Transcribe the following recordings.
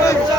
对。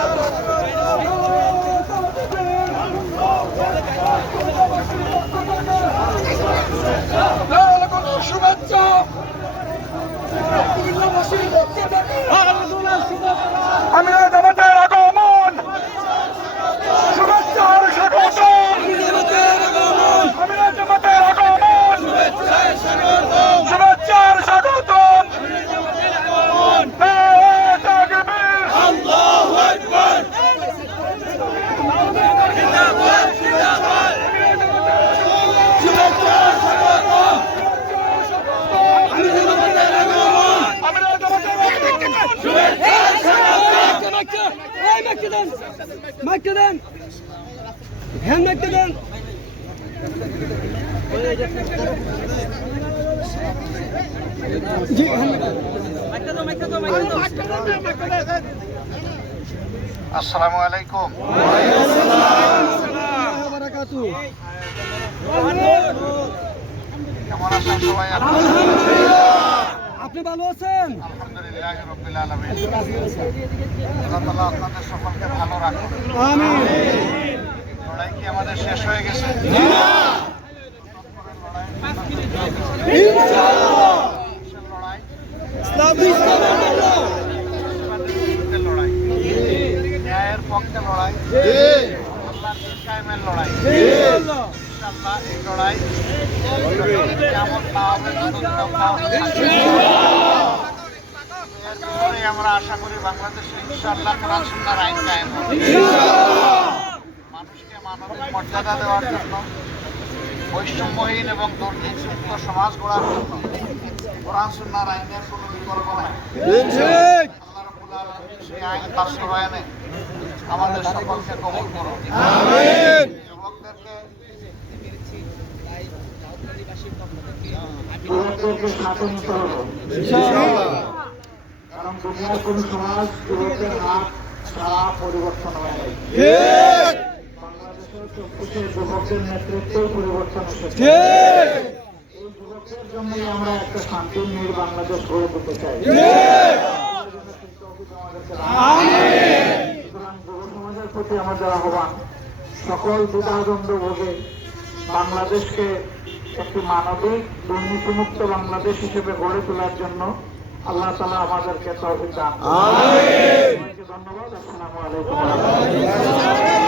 আগমন মাইকটা দেন হ্যান্ড মাইকটা দেন জি আসসালামু আলাইকুম বারাকাতু কেমন আছেন সবাই? আপনি ভালো আছেন আপনাদের সকলকে ভালো রাখুন লড়াই। কি আমাদের শেষ হয়ে গেছে লড়াই ন্যায়ের পক্ষে লড়াই আল্লাহর লড়াই ইনশাআল্লাহ এই লড়াই। কিয়ামত না ভিতরেই আমরা আশা করি বাংলাদেশে ইনশাআল্লাহ কোরআন সুন্নাহর আইন কায়েম হবে। মানুষকে মানবিক মর্যাদা দেওয়ার জন্য বৈষম্যহীন এবং দুর্নীতিমুক্ত সমাজ গড়ার জন্য কোরআন সুন্নাহর আইনের কোনো বিকল্প নাই। আল্লাহ রাব্বুল আলামিন সেই আইন বাস্তবায়নে আমাদের সকলকে কবুল করুন। যুবকদেরকে যুবকদেরকে দুনিয়ার কোন সমাজ যুবকের হাত পরিবর্তন হয় বাংলাদেশের আমরা একটা চাই সুতরাং সমাজের প্রতি আমাদের আহ্বান সকল দ্বিধাদ্বন্দ্ব ভোগে বাংলাদেশকে একটি মানবিক দুর্নীতিমুক্ত বাংলাদেশ হিসেবে গড়ে তোলার জন্য আল্লাহ তালা আমাদেরকে তহবিল দান ধন্যবাদ। আসসালামু আলাইকুম।